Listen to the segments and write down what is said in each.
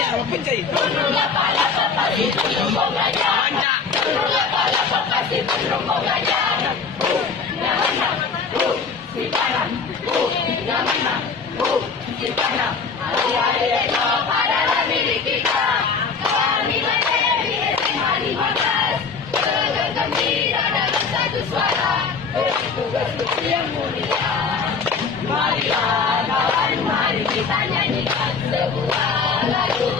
Iya, mapencay. Manja. Marilah kawan, mari kita nyanyikan sebuah lagu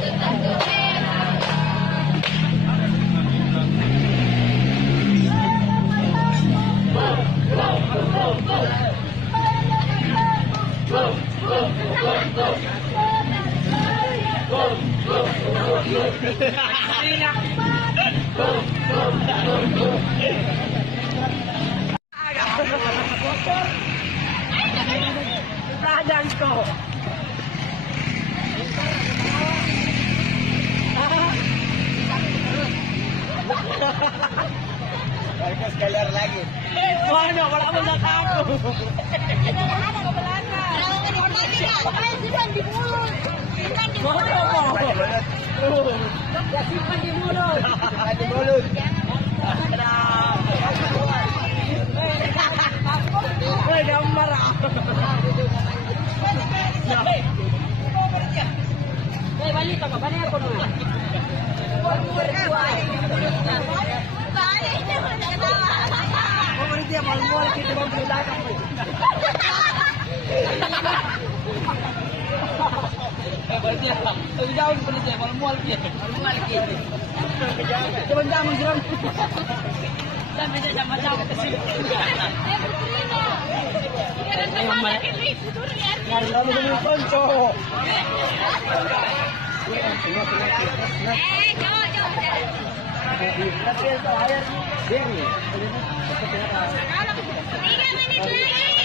tentang kemenangan. Rajan kau. Mereka sekalian lagi. Mana malah mendak aku. Simpan di mulut. Simpan di mulut. Simpan di mulut. Simpan di mulut. Hei, gambar aku. Hei, balik apa? Balik aku dulu. Oh, dia mal-mal kita bang belakang. Berarti apa? Jauh seperti saya mal-mal dia. Mal-mal dia. Jangan siram. Sampai dia sama-sama ke sini. Lalu dengan konco. Jauh. 3 menit lagi.